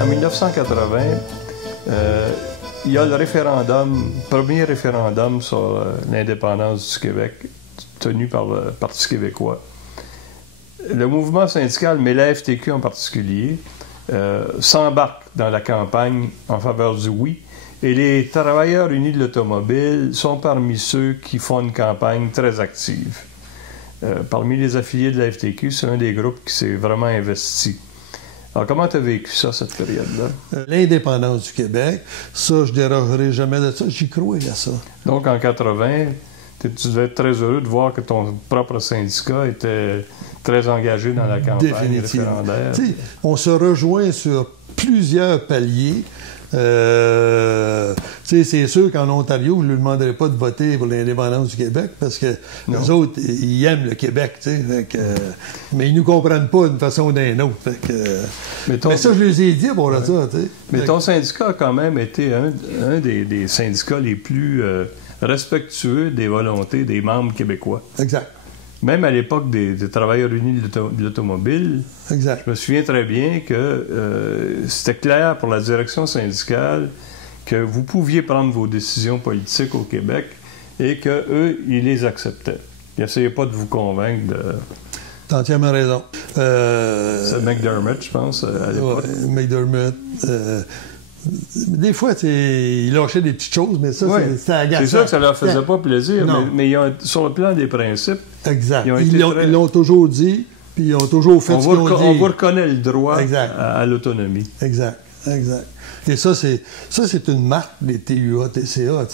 En 1980, il y a le premier référendum sur l'indépendance du Québec, tenu par le Parti québécois. Le mouvement syndical, mais la FTQ en particulier, s'embarque dans la campagne en faveur du oui, et les travailleurs unis de l'automobile sont parmi ceux qui font une campagne très active. Parmi les affiliés de la FTQ, c'est un des groupes qui s'est vraiment investi. Alors, comment tu as vécu ça, cette période-là? L'indépendance du Québec, ça, je ne dérogerai jamais de ça. J'y croyais à ça. Donc, en 80, tu devais être très heureux de voir que ton propre syndicat était très engagé dans la campagne référendaire. On se rejoint sur plusieurs paliers. C'est sûr qu'en Ontario, je ne lui demanderai pas de voter pour l'indépendance du Québec parce que les autres, ils aiment le Québec. Mais ils ne nous comprennent pas d'une façon ou d'une autre. Mais ça, je les ai dit pour ça. Mais ton syndicat a quand même été un des syndicats les plus respectueux des volontés des membres québécois. Exact. Même à l'époque des travailleurs unis de l'automobile, exact. Je me souviens très bien que c'était clair pour la direction syndicale que vous pouviez prendre vos décisions politiques au Québec et qu'eux, ils les acceptaient. Ils n'essayaient pas de vous convaincre de... T'as entièrement raison. C'est McDermott, je pense, à l'époque. Ouais, McDermott. Des fois, ils lâchaient des petites choses, mais ça, c'est agaçant. C'est sûr que ça leur faisait pas plaisir, mais sur le plan des principes, exact. Ils l'ont toujours dit, puis ils ont toujours fait ce qu'ils ont dit. On vous reconnaît le droit à l'autonomie. Exact, exact. Et ça, c'est une marque des TUA, TCA.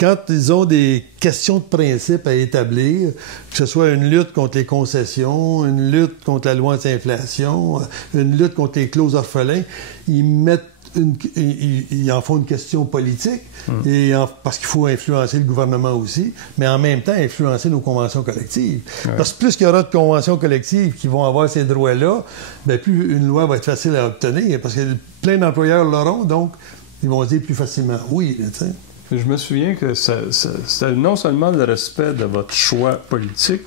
Quand ils ont des questions de principe à établir, que ce soit une lutte contre les concessions, une lutte contre la loi anti-inflation, une lutte contre les clauses orphelins, ils en font une question politique, parce qu'il faut influencer le gouvernement aussi, mais en même temps influencer nos conventions collectives. Parce que plus qu'il y aura de conventions collectives qui vont avoir ces droits-là, bien, plus une loi va être facile à obtenir, parce que plein d'employeurs l'auront, donc ils vont dire plus facilement oui. Je me souviens que c'était non seulement le respect de votre choix politique,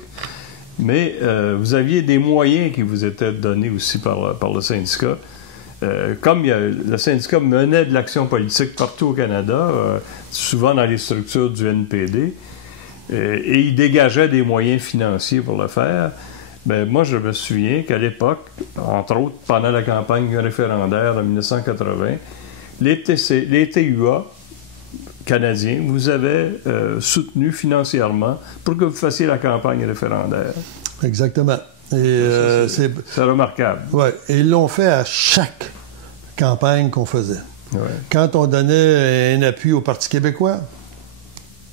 mais vous aviez des moyens qui vous étaient donnés aussi par le syndicat. Comme le syndicat menait de l'action politique partout au Canada, souvent dans les structures du NPD, et il dégageait des moyens financiers pour le faire, bien, moi, je me souviens qu'à l'époque, entre autres, pendant la campagne référendaire de 1980, les TUA canadiens vous avaient soutenu financièrement pour que vous fassiez la campagne référendaire. Exactement. C'est remarquable. Oui, et ils l'ont fait à chaque campagne qu'on faisait. Ouais. Quand on donnait un appui au Parti québécois,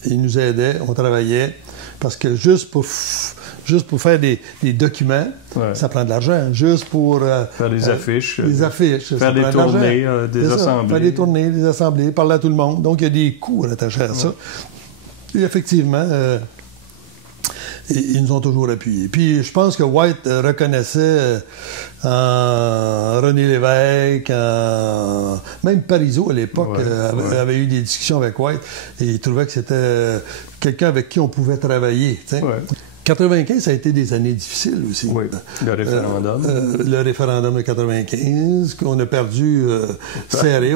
ils nous aidaient, on travaillait, parce que juste pour faire des documents, ça prend de l'argent. Juste pour... faire des affiches. Des affiches. Faire des tournées, des assemblées. Faire des tournées, des assemblées, parler à tout le monde. Donc, il y a des coûts attachés à ça. Et effectivement... ils nous ont toujours appuyés. Puis je pense que White reconnaissait en René Lévesque, même Parizeau à l'époque avait eu des discussions avec White et il trouvait que c'était quelqu'un avec qui on pouvait travailler. 95, ça a été des années difficiles aussi. Oui, le référendum. Le référendum de 95, qu'on a perdu serré.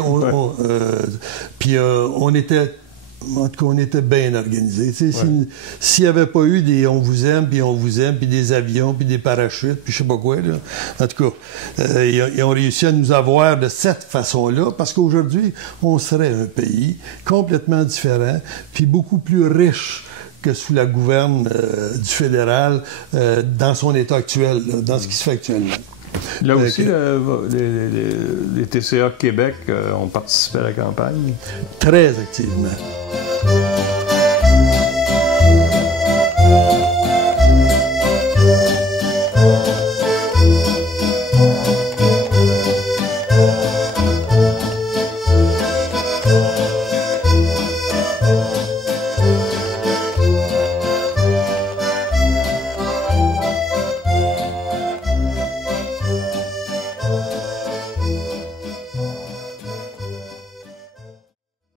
Puis on était... En tout cas, on était bien organisés. S'il n'y avait pas eu des « on vous aime », puis des avions, puis des parachutes, puis je sais pas quoi, là. En tout cas, ils ont réussi à nous avoir de cette façon-là, parce qu'aujourd'hui, on serait un pays complètement différent, puis beaucoup plus riche que sous la gouverne du fédéral dans son état actuel, là, dans ce qui se fait actuellement. Là aussi, les TCA Québec ont participé à la campagne? Très activement.